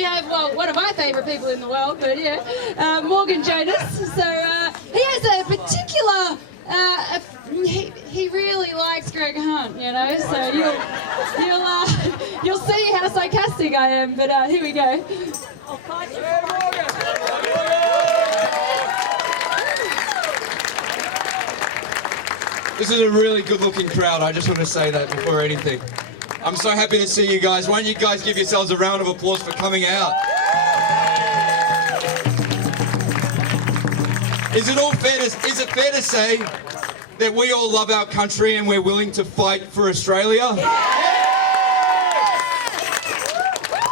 we have, well, one of my favourite people in the world, but yeah, Morgan Jonas. So he has a particular, he really likes Greg Hunt, you know, so you'll see how sarcastic I am, but here we go. This is a really good-looking crowd. I just want to say that before anything. I'm so happy to see you guys. Why don't you guys give yourselves a round of applause for coming out? Is it fair to say that we all love our country and we're willing to fight for Australia?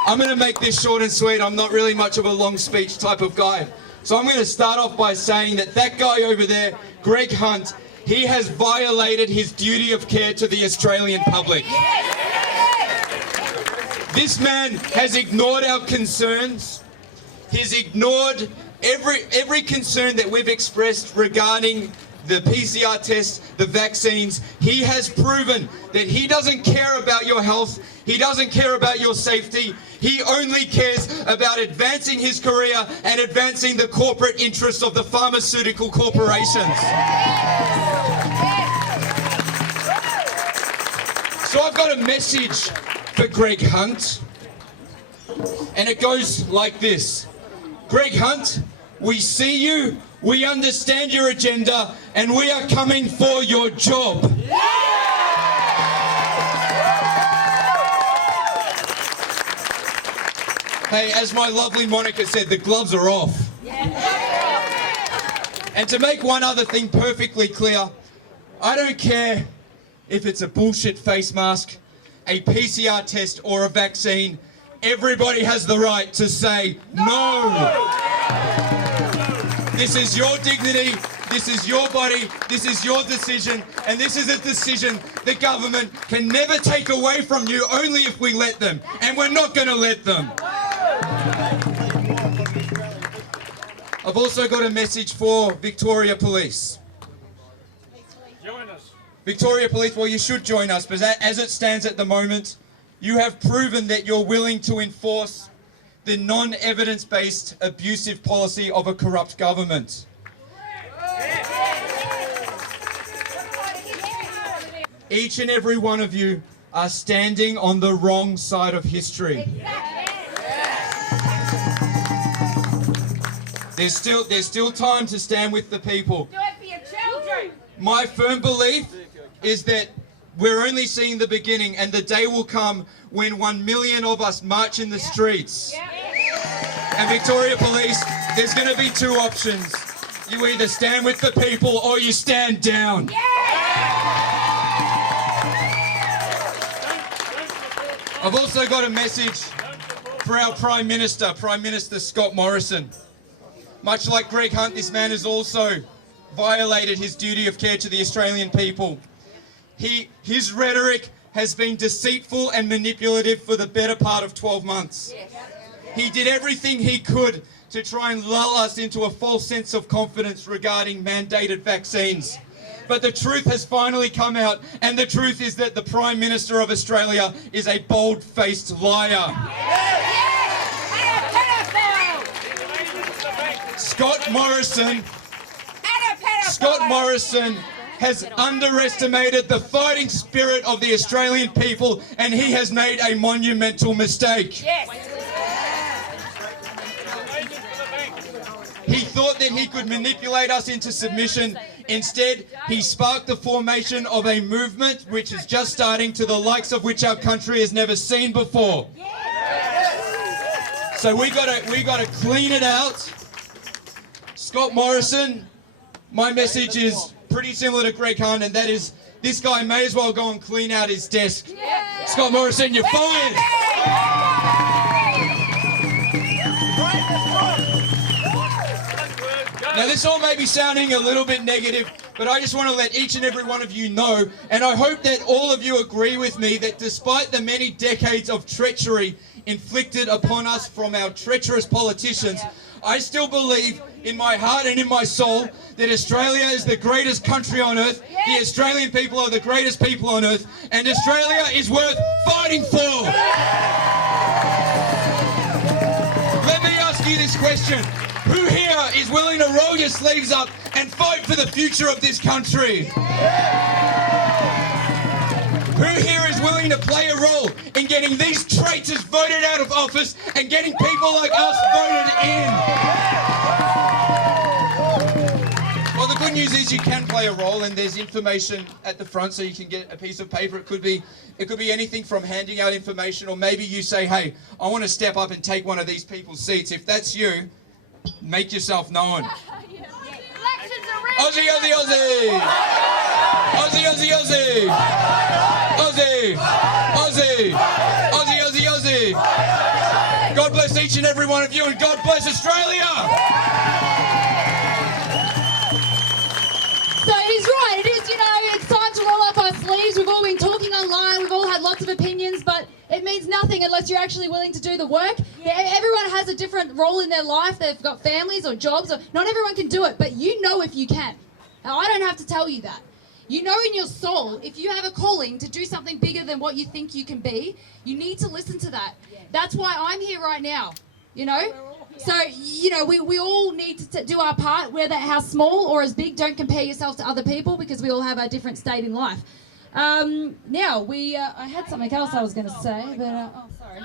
I'm going to make this short and sweet. I'm not really much of a long speech type of guy. So I'm going to start off by saying that guy over there, Greg Hunt, he has violated his duty of care to the Australian public. This man has ignored our concerns. He's ignored every concern that we've expressed regarding the PCR tests, the vaccines. He has proven that he doesn't care about your health. He doesn't care about your safety. He only cares about advancing his career and advancing the corporate interests of the pharmaceutical corporations. So I've got a message for Greg Hunt, and it goes like this. Greg Hunt, we see you, we understand your agenda, and we are coming for your job. Hey, as my lovely Monica said, the gloves are off. And to make one other thing perfectly clear, I don't care if it's a bullshit face mask, a PCR test or a vaccine. Everybody has the right to say no. This is your dignity, this is your body, this is your decision, and this is a decision the government can never take away from you, only if we let them, and we're not going to let them. I've also got a message for Victoria Police. Jonas. Victoria Police, well, you should join us, but as it stands at the moment, you have proven that you're willing to enforce the non-evidence-based abusive policy of a corrupt government. Each and every one of you are standing on the wrong side of history. There's still time to stand with the people. Do it for your children. My firm belief is that we're only seeing the beginning, and the day will come when 1 million of us march in the streets. And Victoria Police, there's going to be two options. You either stand with the people or you stand down. I've also got a message for our Prime Minister Scott Morrison. Much like Greg Hunt, this man has also violated his duty of care to the Australian people. His rhetoric has been deceitful and manipulative for the better part of 12 months. He did everything he could to try and lull us into a false sense of confidence regarding mandated vaccines. But the truth has finally come out, and the truth is that the Prime Minister of Australia is a bold-faced liar. Scott Morrison has underestimated the fighting spirit of the Australian people, and he has made a monumental mistake. He thought that he could manipulate us into submission. Instead, he sparked the formation of a movement which is just starting, to the likes of which our country has never seen before. So we gotta clean it out. Scott Morrison, my message is pretty similar to Greg Hunt, and that is, this guy may as well go and clean out his desk. Scott Morrison, you're fired! Now this all may be sounding a little bit negative, but I just want to let each and every one of you know, and I hope that all of you agree with me, that despite the many decades of treachery inflicted upon us from our treacherous politicians, I still believe in my heart and in my soul that Australia is the greatest country on earth, the Australian people are the greatest people on earth, and Australia is worth fighting for! question. Who here is willing to roll your sleeves up and fight for the future of this country? Who here is willing to play a role in getting these traitors voted out of office and getting people like us voted in? Well, the good news is you can play a role, and there's information at the front so you can get a piece of paper. It could be anything from handing out information, or maybe you say, hey, I want to step up and take one of these people's seats. If that's you, make yourself known. Aussie, Aussie, Aussie! Aussie, Aussie, Aussie! Aussie! Aussie! Aussie, Aussie, Aussie! God bless each and every one of you, and God bless Australia! So he's right, it is, it's time to roll up our sleeves. We've all been talking online, we've all had lots of opinions, but it means nothing unless you're actually willing to do the work. Yeah, everyone has a different role in their life. They've got families or jobs, or not everyone can do it, but you know if you can. Now, I don't have to tell you that. You know in your soul, if you have a calling to do something bigger than what you think you can be, you need to listen to that. That's why I'm here right now, So, we all need to do our part, whether how small or as big. Don't compare yourself to other people, because we all have our different state in life. Now, I had something else I was going to say, but, sorry.